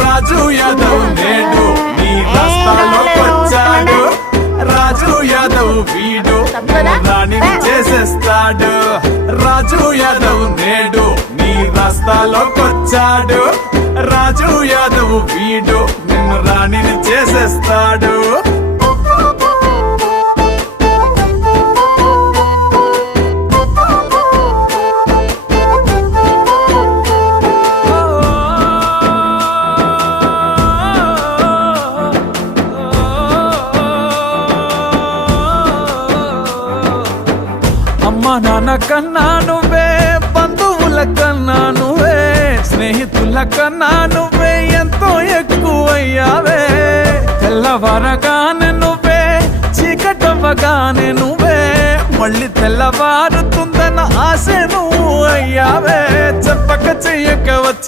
రాజు యాదవ్ నేడు నీ రాస్తాలోకొచ్చాడు. రాజు యాదవ్ వీడు రాణిని చేసేస్తాడు. రాజు యాదవ్ నేడు నీ రాస్తాలోకొచ్చాడు. రాజు యాదవ్ వీడు నిన్ను రాణిని చేసేస్తాడు. అమ్మ నాన్న కన్నా నువ్వే, బంధువుల కన్నా నువ్వే, స్నేహితుల కన్నా నువ్వే ఎంతో ఎక్కువయ్యావే. తెల్లవారగానే నువ్వే, చీకటవ్వగానే నువ్వే, మళ్ళీ తెల్లవారుతుందన్న ఆశ నువ్వు అయ్యావే. చెప్పక చెయ్యక వచ్చి